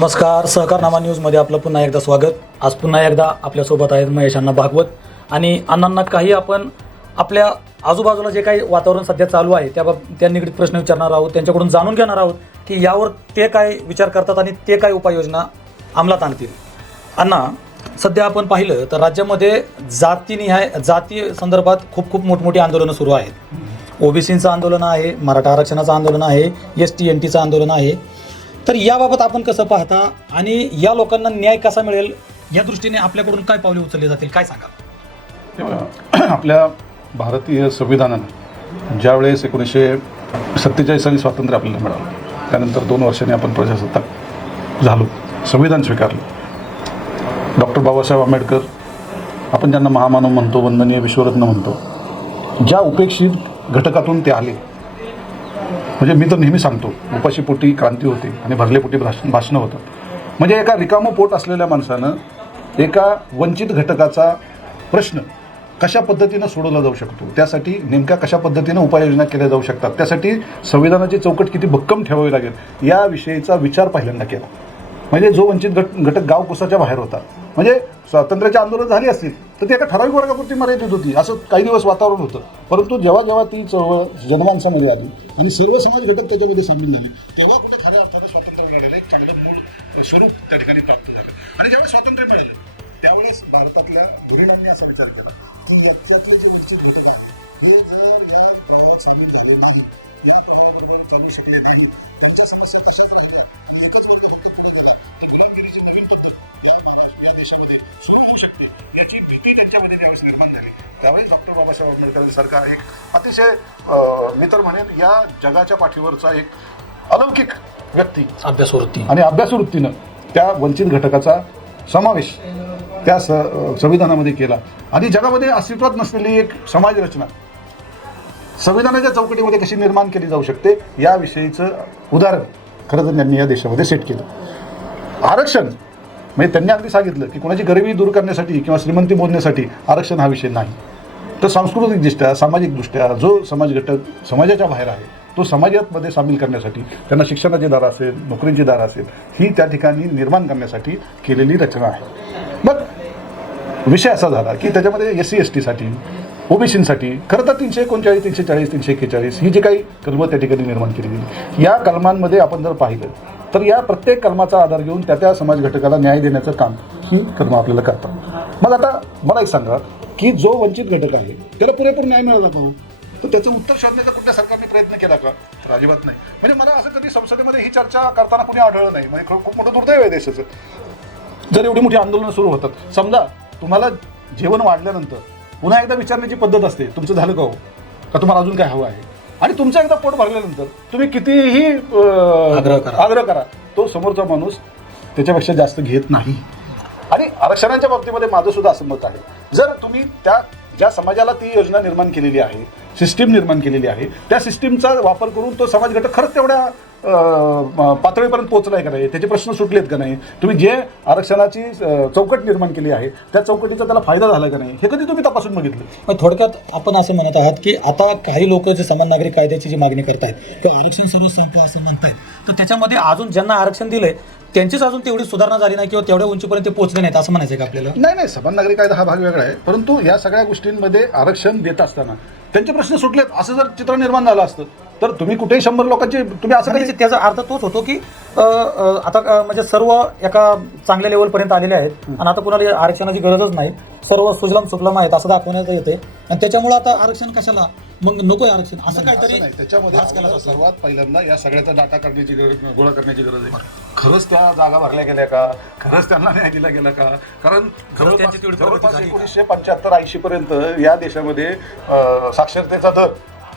नमस्कार सहकारनामा न्यूजमध्ये आपलं पुन्हा एकदा स्वागत. आज पुन्हा एकदा आपल्यासोबत आहेत महेश अण्णा भागवत आणि अण्णांना काही आपण आपल्या आजूबाजूला जे काही वातावरण सध्या चालू आहे त्या त्या निगडीत प्रश्न विचारणार आहोत त्यांच्याकडून जाणून घेणार आहोत की यावर ते काय विचार करतात आणि ते काय उपाययोजना अंमलात आणतील. अण्णा सध्या आपण पाहिलं तर राज्यामध्ये जातीनिहाय जाती संदर्भात खूप खूप मोठमोठी आंदोलनं सुरू आहेत. ओबीसीचं आंदोलन आहे मराठा आरक्षणाचं आंदोलन आहे एस टी एन टीचं आंदोलन आहे. तर याबाबत आपण कसं पाहता आणि या लोकांना न्याय कसा मिळेल या दृष्टीने आपल्याकडून काय पावले उचलली जातील काय सांगा तेव्हा आपल्या भारतीय संविधानानं ज्यावेळेस एकोणीसशे सत्तेचाळीस साली स्वातंत्र्य आपल्याला मिळालं त्यानंतर दोन वर्षांनी आपण प्रजासत्ताक झालो संविधान स्वीकारलं. डॉक्टर बाबासाहेब आंबेडकर आपण ज्यांना महामानव म्हणतो वंदनीय विश्वरत्न म्हणतो ज्या उपेक्षित घटकातून ते आले म्हणजे मी तर नेहमी सांगतो उपाशी पोटी क्रांती होते आणि भरलेपोटी भाषण भाषणं होतं म्हणजे एका रिकामं पोट असलेल्या माणसानं एका वंचित घटकाचा प्रश्न कशा पद्धतीनं सोडवला जाऊ शकतो? त्यासाठी नेमक्या कशा पद्धतीनं उपाययोजना केल्या जाऊ शकतात? त्यासाठी संविधानाची चौकट किती भक्कम ठेवावी लागेल? याविषयीचा विचार पहिल्यांदा केला. म्हणजे जो वंचित गट घटक गावकुसाच्या बाहेर होता. म्हणजे स्वातंत्र्याचे आंदोलन झाली असतील. तर ती एका ठराविक वर्गापुरती मर्यादित होती. असं काही दिवस वातावरण होतं. परंतु जेव्हा जेव्हा ती चळवळ जनमानसामध्ये आली आणि सर्व समाज घटक त्याच्यामध्ये सामील झाले तेव्हा कुठे खऱ्या अर्थाने स्वातंत्र्य मिळालेलं एक चांगलं मूळ स्वरूप त्या ठिकाणी प्राप्त झालं. आणि ज्यावेळेस स्वातंत्र्य मिळालं त्यावेळेस भारतातल्या धुरीणांनी असा विचार केला की याच्यातले जे निश्चित होते हे जर या प्रवाहात सामील झाले नाही या प्रवाहाबरोबर चालू शकले नाही त्यांच्या समस्या कशा राहिल्या एकच वर्ग हक्कापोटी झाला तर गुलामगिरीची नवीन पद्धत या देशामध्ये सुरू होऊ शकते याची त्यांच्यामध्ये त्यावेळेस निर्माण झाली. त्यावेळेस डॉक्टर बाबासाहेब आंबेडकरांसारखा एक अतिशय मी तर म्हणेन या जगाच्या पाठीवरचा एक अलौकिक व्यक्ती अभ्यासवृत्ती. आणि अभ्यासवृत्तीनं त्या वंचित घटकाचा समावेश त्या स संविधानामध्ये केला. आणि जगामध्ये अस्तित्वात नसलेली एक समाज रचना संविधानाच्या चौकटीमध्ये कशी निर्माण केली जाऊ शकते याविषयीचं उदाहरण खरं तर त्यांनी या देशामध्ये सेट केलं. आरक्षण म्हणजे त्यांनी अगदी सांगितलं की कोणाची गरिबी दूर करण्यासाठी किंवा श्रीमंती मोजण्यासाठी आरक्षण हा विषय नाही. तर सांस्कृतिकदृष्ट्या सामाजिकदृष्ट्या जो समाज घटक समाजाच्या बाहेर आहे तो समाजामध्ये सामील करण्यासाठी त्यांना शिक्षणाची दार असेल नोकरीची दार असेल ही त्या ठिकाणी निर्माण करण्यासाठी केलेली रचना आहे. मग विषय असा झाला की त्याच्यामध्ये एस सी एस टीसाठी ओबीसीसाठी खरं तर तीनशे एकोणचाळीस तीनशे चाळीस तीनशे एक्केचाळीस ही जी काही कलमं त्या ठिकाणी निर्माण केली गेली या कलमांमध्ये आपण जर पाहिलं तर या प्रत्येक कलमाचा आधार घेऊन त्या त्या समाज घटकाला न्याय देण्याचं काम ही कलमं आपल्याला करतात. मग आता मला एक सांगा की जो वंचित घटक आहे त्याला पुरेपूर न्याय मिळाला का हो? तर त्याचं उत्तर शोधण्याचा कुठल्या सरकारने प्रयत्न केला का? तर अजिबात नाही. म्हणजे मला असं कधी संसदेमध्ये ही चर्चा करताना कुणी आढळलं नाही. म्हणजे खूप खूप मोठं दुर्दैव आहे देशाचं. जर एवढी मोठी आंदोलनं सुरू होतात समजा तुम्हाला जेवण वाढल्यानंतर पुन्हा एकदा विचारण्याची पद्धत असते तुमचं झालं का हो? का तुम्हाला अजून काय हवं आहे? आणि तुमचं एकदा पोट भरल्यानंतर तुम्ही कितीही आग्रह करा. आग्रह करा. तो समोरचा माणूस त्याच्यापेक्षा जास्त घेत नाही. आणि आरक्षणाच्या बाबतीमध्ये माझं सुद्धा असं मत आहे. जर तुम्ही त्या ज्या समाजाला ती योजना निर्माण केलेली आहे सिस्टीम निर्माण केलेली आहे त्या सिस्टीमचा वापर करून तो समाज घटक खरंच तेवढ्या पातळीपर्यंत पोहोचलाय का नाही? त्याचे प्रश्न सुटलेत का नाही? तुम्ही जे आरक्षणाची चौकट निर्माण केली आहे त्या चौकटीचा त्याला फायदा झाला का नाही? हे कधी तुम्ही तपासून बघितलं? थोडक्यात आपण असं म्हणत आहात की आता काही लोक जे समान नागरिक कायद्याची जी मागणी करतायत किंवा आरक्षण सर्व संपवा असं म्हणतायत. तर त्याच्यामध्ये अजून ज्यांना आरक्षण दिलंय त्यांचीच अजून तेवढी सुधारणा झाली नाही किंवा तेवढ्या उंचीपर्यंत ते पोहोचले नाहीत असं म्हणायचं का आपल्याला? नाही नाही समान नागरिक कायदा हा भाग वेगळा आहे. परंतु या सगळ्या गोष्टींमध्ये आरक्षण देत असताना त्यांचे प्रश्न सुटलेत. असं जर चित्र निर्माण झालं असतं तर तुम्ही कुठेही शंभर लोकांची तुम्ही असं कधी त्याचा अर्थ तोच होतो की अ, अ, आता अ, म्हणजे सर्व एका चांगल्या लेवलपर्यंत आलेले आहेत आणि आता कुणाला आरक्षणाची गरजच नाही. सर्व सुजलाम सुफलाम आहेत असं दाखवण्यात येते. आणि त्याच्यामुळे आता आरक्षण कशाला? मग नको आरक्षण. असं असं काहीतरी नाही. त्याच्यामध्ये आपल्याला सर्वात पहिल्यांदा या सगळ्याचा डाटा करण्याची गरज गोळा करण्याची गरज आहे. खरंच त्या जागा भरल्या गेल्या का? खरंच त्यांना न्याय दिला गेला का? कारण खरंच त्यांची तेवढी प्रगती जवळपास झाली का? एकोणीसशे पंच्याहत्तर ऐंशी पर्यंत या देशामध्ये अं, साक्षरतेचा दर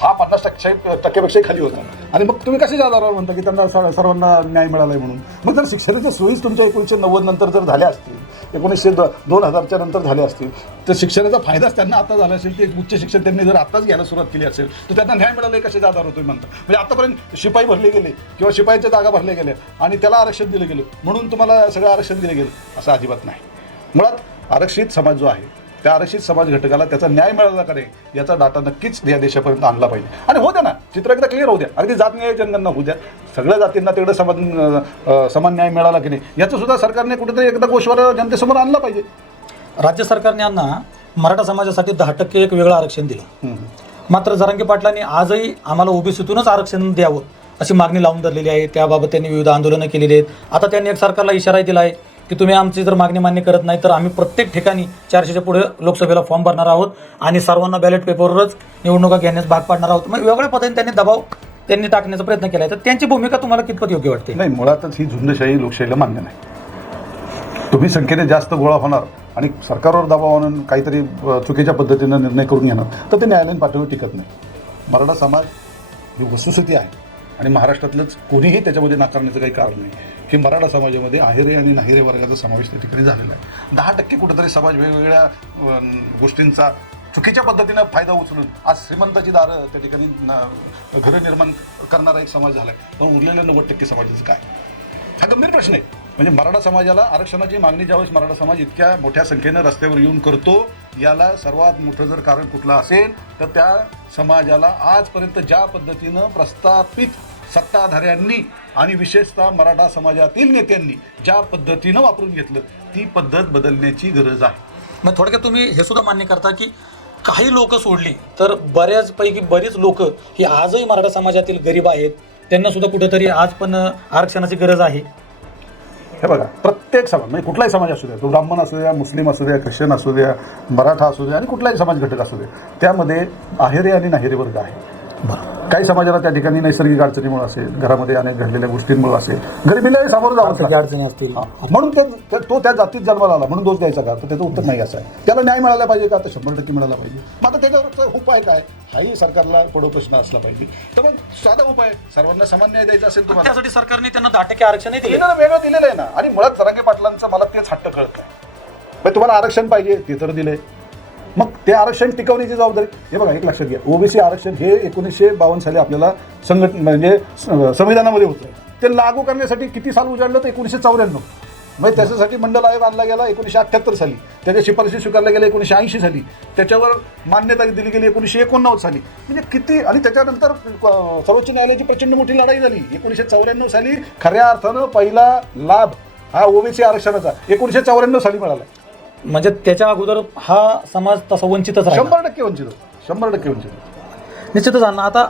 हा पन्नास टक्के टक्क्यापेक्षा खाली होता. आणि मग तुम्ही कसे आधारावर म्हणता की त्यांना सर्व- सर्वांना न्याय मिळाला आहे म्हणून? मग जर शिक्षणाच्या सोयीच तुमच्या एकोणीसशे नव्वद नंतर जर झाल्या असतील एकोणीसशे द- दोन हजारच्या नंतर झाल्या असतील तर शिक्षणाचा फायदाच त्यांना आता झाला असेल ते उच्च शिक्षण त्यांनी जर आताच घ्यायला सुरुवात केली असेल तर त्यांना न्याय मिळाला कशाचा आधार होतो म्हणता? म्हणजे आतापर्यंत शिपाई भरले गेले किंवा शिपाईच्या जागा भरल्या गेल्या आणि त्याला आरक्षण दिलं गेलं म्हणून तुम्हाला सगळं आरक्षण दिलं गेलं असं अजिबात नाही. मुळात आरक्षित समाज जो आहे त्या आरक्षित समाज घटकाला त्याचा न्याय मिळाला का नाही याचा डाटा नक्कीच या देशापर्यंत आणला पाहिजे. आणि होऊ द्या ना चित्र एकदा क्लिअर होऊ द्या. अगदी जात न्याय जनगणना होऊ द्या. सगळ्या जातींना तेवढं समान समान न्याय मिळाला की नाही याचं सुद्धा सरकारने कुठेतरी एकदा गोष्वार जनतेसमोर आणला पाहिजे. राज्य सरकारने यांना मराठा समाजासाठी दहा टक्के एक वेगळं आरक्षण दिलं. मात्र जरांगे पाटलांनी आजही आम्हाला ओबीसीतूनच आरक्षण द्यावं अशी मागणी लावून धरलेली आहे. त्याबाबत त्यांनी विविध आंदोलनं केलेली आहेत. आता त्यांनी एक सरकारला इशारा दिला आहे. की तुम्ही आमची जर मागणी मान्य करत नाही तर आम्ही प्रत्येक ठिकाणी चारशेच्या पुढे लोकसभेला फॉर्म भरणार आहोत आणि सर्वांना बॅलेट पेपरवरच निवडणुका घेण्यास भाग पाडणार आहोत. मग वेगळ्या पद्धतीने त्यांनी दबाव त्यांनी टाकण्याचा प्रयत्न केला आहे तर त्यांची भूमिका तुम्हाला कितपत योग्य वाटते? नाही मुळातच ही झुंजशाही लोकशाहीला मान्य नाही. तुम्ही संख्येने जास्त गोळा होणार आणि सरकारवर दबाव आणून काहीतरी चुकीच्या पद्धतीनं निर्णय करून घेणार तर ते न्यायालयीन पातळीवर टिकत नाही. मराठा समाज ही वस्तुस्थिती आहे. आणि महाराष्ट्रातलंच कोणीही त्याच्यामध्ये नाकारण्याचं काही कारण नाही. की मराठा समाजामध्ये आहेरे आणि नाहिरे वर्गाचा समावेश त्या ठिकाणी झालेला आहे. दहा टक्के कुठेतरी समाज वेगवेगळ्या गोष्टींचा चुकीच्या पद्धतीनं फायदा उचलून आज श्रीमंताची दारं त्या ठिकाणी घरं निर्माण करणारा एक समाज झाला आहे पण उरलेल्या नव्वद टक्के समाजाचं काय? हा गंभीर प्रश्न आहे. म्हणजे मराठा समाजाला आरक्षणाची मागणी ज्यावेळेस मराठा समाज इतक्या मोठ्या संख्येनं रस्त्यावर येऊन करतो याला सर्वात मोठं जर कारण कुठलं असेल तर त्या समाजाला आजपर्यंत ज्या पद्धतीनं प्रस्थापित सत्ताधाऱ्यांनी आणि विशेषतः मराठा समाजातील नेत्यांनी ज्या पद्धतीनं वापरून घेतलं ती पद्धत बदलण्याची गरज आहे. मग थोडक्यात तुम्ही हे सुद्धा मान्य करता की काही लोक सोडली तर बऱ्याचपैकी बरीच लोक ही आजही मराठा समाजातील गरीब आहेत त्यांना सुद्धा कुठेतरी आज पण आरक्षणाची गरज आहे. हे बघा प्रत्येक समाज म्हणजे कुठलाही समाज असू द्या तो ब्राह्मण असू द्या मुस्लिम असू द्या ख्रिश्चन असू द्या मराठा असू द्या आणि कुठलाही समाज घटक असू द्या त्यामध्ये आहेरे आणि नाहेरे वर्ग आहे. काही समाजाला त्या ठिकाणी नैसर्गिक अडचणीमुळे असेल घरामध्ये अनेक घडलेल्या गोष्टींमुळे असेल गरिबीलाही सामोरं जावं काही अडचणी असतील. म्हणून ते ते- त्या जातीत जन्माला आला म्हणून दोष द्यायचा का? तर त्याचं उत्तर नाही असं आहे. त्याला न्याय मिळाला पाहिजे का? तर शंभर टक्के मिळाला पाहिजे. मग आता त्याच्यावरचा उपाय काय? हाही सरकारला पडो प्रश्न असला पाहिजे. तर मग साधा उपाय सर्वांना समान न्याय द्यायचा असेल तुम्हाला. त्यासाठी सरकारने त्यांना दहा टक्के आरक्षण दिले. दिलेलं वेगळं दिलेलं आहे ना. आणि मुळात जरांगे पाटलांचं मला तेच हट्ट कळत नाही. तुम्हाला आरक्षण पाहिजे ते तर दिले. मग ते आरक्षण टिकवण्याची जबाबदारी. हे बघा एक लक्षात घ्या. ओबीसी आरक्षण हे एकोणीसशे बावन्न साली आपल्याला संघट म्हणजे स- संविधानामध्ये होतं ते लागू करण्यासाठी किती साल उजाडलं तर एकोणीसशे चौऱ्याण्णव. म्हणजे त्याच्यासाठी मंडल आयोग आणला गेला एकोणीसशे अठ्ठ्याहत्तर साली. त्याच्या शिफारशी स्वीकारल्या गेल्या एकोणीसशे ऐंशी साली. त्याच्यावर मान्यता दिली गेली एकोणीसशे एकोणनव्वद साली. म्हणजे किती आणि त्याच्यानंतर सर्वोच्च न्यायालयाची प्रचंड मोठी लढाई झाली. एकोणीसशे चौऱ्याण्णव साली खऱ्या अर्थानं पहिला लाभ हा ओबीसी आरक्षणाचा. एकोणीसशे चौऱ्याण्णव साली मिळाला. म्हणजे त्याच्या अगोदर हा समाज तसा वंचितच राहिला. शंभर टक्के वंचित होतो. शंभर टक्के वंचित होतो. निश्चितच अण्णा आता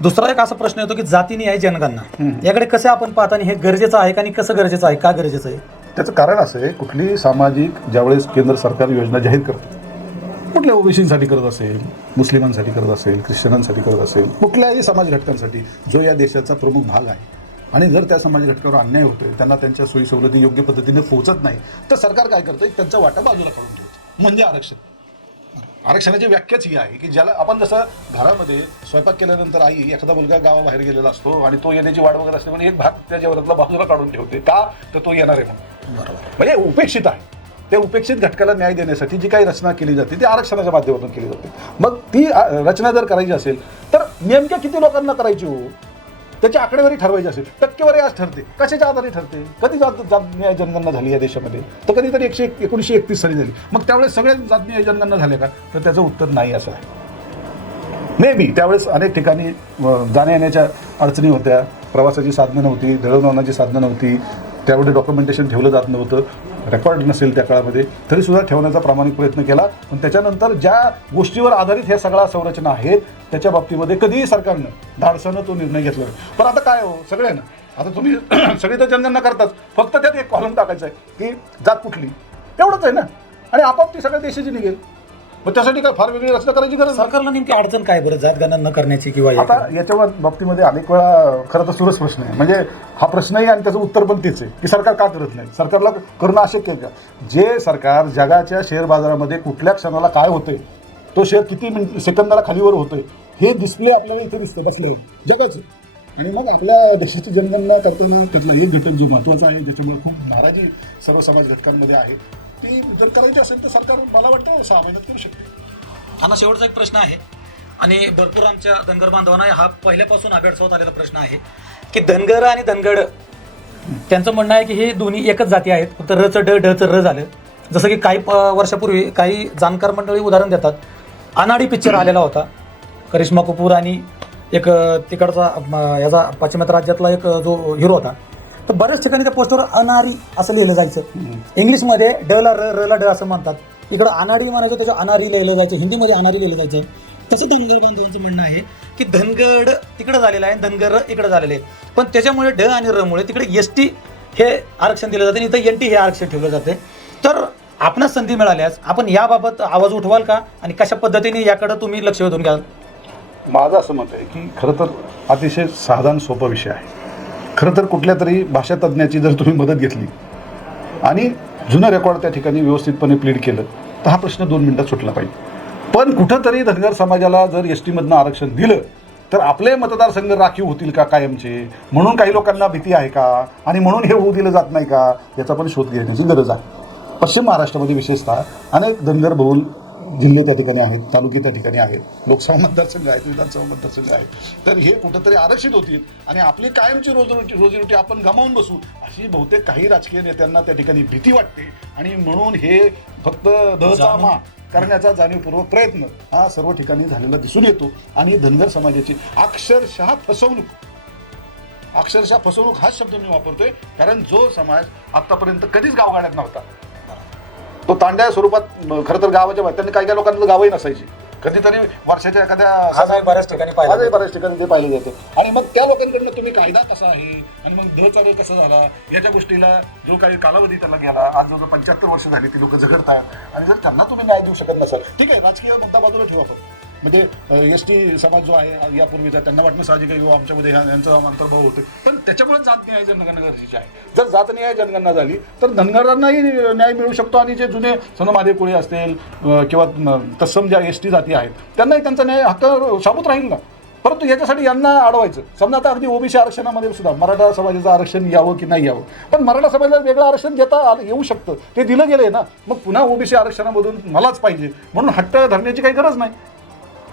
दुसरा एक असा प्रश्न येतो की जातीने आहे जनगणना याकडे कसं आपण पाहता आणि हे गरजेचं आहे का आणि कसं गरजेचं आहे? का गरजेचं आहे? त्याचं कारण असं आहे कुठलीही सामाजिक ज्यावेळेस केंद्र सरकार योजना जाहीर करतं कुठल्या ओबीसीसाठी करत असेल मुस्लिमांसाठी करत असेल ख्रिश्चनांसाठी करत असेल कुठल्याही समाज घटकांसाठी जो या देशाचा प्रमुख भाग आहे आणि जर त्या समाज घटकावर अन्याय होतोय त्यांना त्यांच्या सोयी सवलती योग्य पद्धतीने पोहोचत नाही तर सरकार काय करतं त्यांचा वाटा बाजूला काढून ठेवतं म्हणजे आरक्षण. आरक्षणाची व्याख्याच ही आहे की ज्याला आपण जसं घरामध्ये स्वयंपाक केल्यानंतर आई एखादा मुलगा गावाबाहेर गेलेला असतो आणि तो येण्याची वाट वगैरे असते म्हणजे एक भाग त्या जेवणातला बाजूला काढून ठेवते का? तर तो येणार आहे म्हणून. बरोबर. म्हणजे उपेक्षित आहे. त्या उपेक्षित घटकाला न्याय देण्यासाठी जी काही रचना केली जाते ती आरक्षणाच्या माध्यमातून केली जाते. मग ती रचना जर करायची असेल तर नेमक्या किती लोकांना करायची हो? त्याची आकडेवारी ठरवायची असेल टक्केवारी आज ठरते. कशाच्या आधारे ठरते? कधी जात जात जनगणना झाली या देशामध्ये? तर कधीतरी एकशे एक- एकोणीसशे एकतीस साली झाली. मग त्यावेळेस सगळ्या जात जनगणना झाल्या का? तर त्याचं उत्तर नाही असं आहे. मे बी त्यावेळेस अनेक ठिकाणी जाण्या येण्याच्या अडचणी होत्या. प्रवासाची साधनं नव्हती दळणवळणाची साधनं नव्हती. त्यावेळी डॉक्युमेंटेशन ठेवलं जात नव्हतं. रेकॉर्ड नसेल त्या काळामध्ये तरीसुद्धा ठेवण्याचा प्रामाणिक प्रयत्न केला. पण त्याच्यानंतर ज्या गोष्टीवर आधारित ह्या सगळ्या संरचना आहेत त्याच्या बाबतीमध्ये कधीही सरकारनं धाडसानं तो निर्णय घेतला नाही. पण आता काय हो सगळ्यांना आता तुम्ही सगळी तर जनगणना करताच फक्त त्यात एक कॉलम टाकायचं आहे की जात कुठली. तेवढंच आहे ना? आणि आपापती ती सगळ्या देशाची निघेल. मग त्यासाठी काय फार वेगळी रचना करायची गरज नाही. सरकारला नेमकी अडचण काय बरं? जात गणना न करण्याची किंवा आता याच्या बाबतीमध्ये अनेक वेळा खरं तर सुरस प्रश्न आहे. म्हणजे हा प्रश्नही आणि त्याचं उत्तर पण तेच आहे की सरकार का करत नाही? सरकारला करणं अशक्य आहे का? जे सरकार जगाच्या शेअर बाजारामध्ये कुठल्या क्षणाला काय होतंय तो शेअर किती मिनिट सेकंदाला खालीवर होतोय हे डिस्प्ले आपल्याला इथे दिसतं बसले जगाचं. आणि मग आपल्या देशाची जनगणना करताना त्यातला एक घटक जो महत्त्वाचा आहे ज्याच्यामुळे खूप नाराजी सर्व समाज घटकांमध्ये आहे ती जर करायची असेल तर सरकार मला वाटतं सहा महिन्यात करू शकते. हा शेवटचा एक प्रश्न आहे. आणि भरपूर आमच्या धनगर बांधवांना हा पहिल्यापासून अभ्यासवत आलेला प्रश्न आहे की धनगर आणि धनगड. त्यांचं म्हणणं आहे की हे दोन्ही एकच जाती आहेत. फक्त र च ड ढ च र झालं. जसं की काही प- वर्षापूर्वी काही जाणकार मंडळी उदाहरण देतात. अनाडी पिक्चर आलेला होता. करिश्मा कपूर आणि एक अ, तिकडचा याचा पाश्चिमात्य राज्यातला एक अ, जो हिरो होता. तर बऱ्याच ठिकाणी त्या पोस्टवर अनारी असं लिहिलं जायचं. इंग्लिशमध्ये ड ला र र ला ड असं म्हणतात. इकडं अनाडी म्हणायचं त्याचं अनारी लिहिलं जायचं. हिंदीमध्ये अनारी लिहिलं जायचं. तसं धनगर बांधवांचं म्हणणं आहे की धनगड तिकडं झालेलं आहे धनगर इकडं झालेलं आहे. पण त्याच्यामुळे ड आणि र मुळे तिकडे एस टी हे आरक्षण दिलं जातं आणि इथं एन टी हे आरक्षण ठेवलं जाते. तर आपणास संधी मिळाल्यास आपण याबाबत आवाज उठवाल का? आणि कशा पद्धतीने याकडे तुम्ही लक्ष वेधून घ्याल? माझं असं मत आहे की खरं तर अतिशय साधारण सोपा विषय आहे. खरं तर कुठल्या तरी भाषा तज्ज्ञाची जर तुम्ही मदत घेतली आणि जुनं रेकॉर्ड त्या ठिकाणी व्यवस्थितपणे प्लीड केलं तर हा प्रश्न दोन मिनिटात सुटला पाहिजे. पण कुठंतरी धनगर समाजाला जर एस टीमधनं आरक्षण दिलं तर आपले मतदारसंघ राखीव होतील का कायमचे? म्हणून काही लोकांना भीती आहे का? आणि म्हणून हे होऊ दिलं जात नाही का? याचा पण शोध घेण्याची गरज आहे. पश्चिम महाराष्ट्रामध्ये विशेषतः अनेक धनगर बहुल जिल्हे त्या ठिकाणी आहेत तालुके त्या ठिकाणी आहेत लोकसभा मतदारसंघ आहेत विधानसभा मतदारसंघ आहेत. तर हे कुठंतरी आरक्षित होतील आणि आपली कायमची रोजीरोटी रोजीरोटी आपण गमावून बसू अशी बहुतेक काही राजकीय नेत्यांना त्या ठिकाणी भीती वाटते. आणि म्हणून हे फक्त दहचा मा करण्याचा जाणीवपूर्वक प्रयत्न हा सर्व ठिकाणी झालेला दिसून येतो. आणि धनगर समाजाची अक्षरशः फसवणूक अक्षरशः फसवणूक हाच शब्द मी वापरतोय कारण जो समाज आतापर्यंत कधीच गावगाड्यात नव्हता. तो तांड्या स्वरूपात खरं तर गावाच्या बाहेर त्यांनी काही काही लोकांना गावही नसायची. कधीतरी वर्षाच्या एखाद्या आजही बऱ्याच ठिकाणी पाहिलं आजही बऱ्याच ठिकाणी ते पाहिलं जातं. आणि मग त्या लोकांकडनं तुम्ही कायदा कसा आहे? आणि मग द चालू कसा झाला? याच्या गोष्टीला जो काही कालावधी त्याला गेला आज जवळ पंच्याहत्तर वर्ष झाली ती लोक झगडत आहेत आणि जर त्यांना तुम्ही न्याय देऊ शकत नसाल ठीक आहे राजकीय मुद्दा बाजूला ठेवू आपण. म्हणजे एस टी समाज जो आहे यापूर्वीचा त्यांना वाटणं साहजिक आहे आमच्यामध्ये यांचा अंतर्भाव होतो. पण त्याच्यामुळे जात न्याय जनगणना गरजेची आहे. जर जात न्याय जनगणना झाली तर धनगरांनाही न्याय मिळू शकतो आणि जे जुने सनमादेव कोळी असतील किंवा तत्सम ज्या एस टी जाती आहेत त्यांनाही त्यांचा न्याय हक्क शाबूत राहील ना? परंतु याच्यासाठी यांना अडवायचं. समजा आता अगदी ओबीसी आरक्षणामध्ये सुद्धा मराठा समाजाचं आरक्षण यावं की नाही यावं? पण मराठा समाजाला वेगळं आरक्षण देता आलं येऊ शकतं. ते दिलं गेलं आहे ना. मग पुन्हा ओबीसी आरक्षणामधून मलाच पाहिजे. म्हणून हट्ट धरण्याची काही गरज नाही.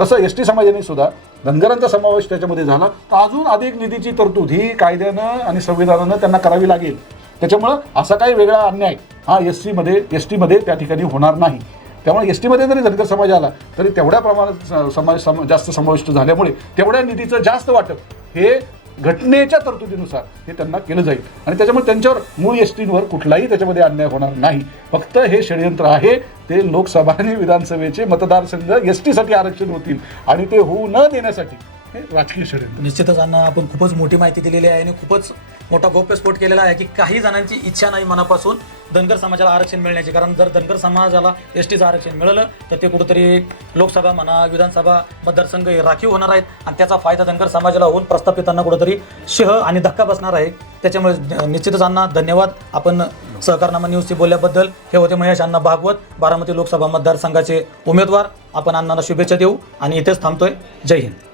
तसं एस टी समाजाने सुद्धा धनगरांचा समावेश त्याच्यामध्ये झाला. तर अजून अधिक निधीची तरतूद ही कायद्यानं आणि संविधानानं त्यांना करावी लागेल. त्याच्यामुळं असा काही वेगळा अन्याय हा एस सीमध्ये एस टीमध्ये त्या ठिकाणी होणार नाही. त्यामुळे एस टीमध्ये जरी धनगर समाज आला तरी तेवढ्या प्रमाणात स- समाज सम जास्त समाविष्ट झाल्यामुळे तेवढ्या निधीचं जास्त वाटप हे घटनेच्या तरतुदीनुसार हे त्यांना केलं जाईल. आणि त्याच्यामुळे त्यांच्यावर मूळ एस टींवर कुठलाही त्याच्यामध्ये अन्याय होणार नाही. फक्त हे षडयंत्र आहे ते लोकसभा आणि विधानसभेचे मतदारसंघ एस टीसाठी आरक्षण होतील आणि ते होऊ न देण्यासाठी हे राजकीय षडयंत्र. निश्चितच अण्णा आपण खूपच मोठी माहिती दिलेली आहे आणि खूपच मोठा गोप्यस्फोट केलेला आहे की काही जणांची इच्छा नाही मनापासून धनगर समाजाला आरक्षण मिळण्याची. कारण जर धनगर समाजाला एस टीचं आरक्षण मिळालं तर ते कुठंतरी लोकसभा म्हणा विधानसभा मतदारसंघ हे राखीव होणार आहेत आणि त्याचा फायदा धनगर समाजाला होऊन प्रस्थापितांना कुठंतरी शह आणि धक्का बसणार आहे. त्याच्यामुळे निश्चितच अण्णा धन्यवाद. आपण सहकारनामा न्यूजशी बोलल्याबद्दल हे होते महेश अण्णा भागवत बारामती लोकसभा मतदारसंघाचे उमेदवार. आपण अण्णांना शुभेच्छा देऊ आणि इथेच थांबतोय. जय हिंद.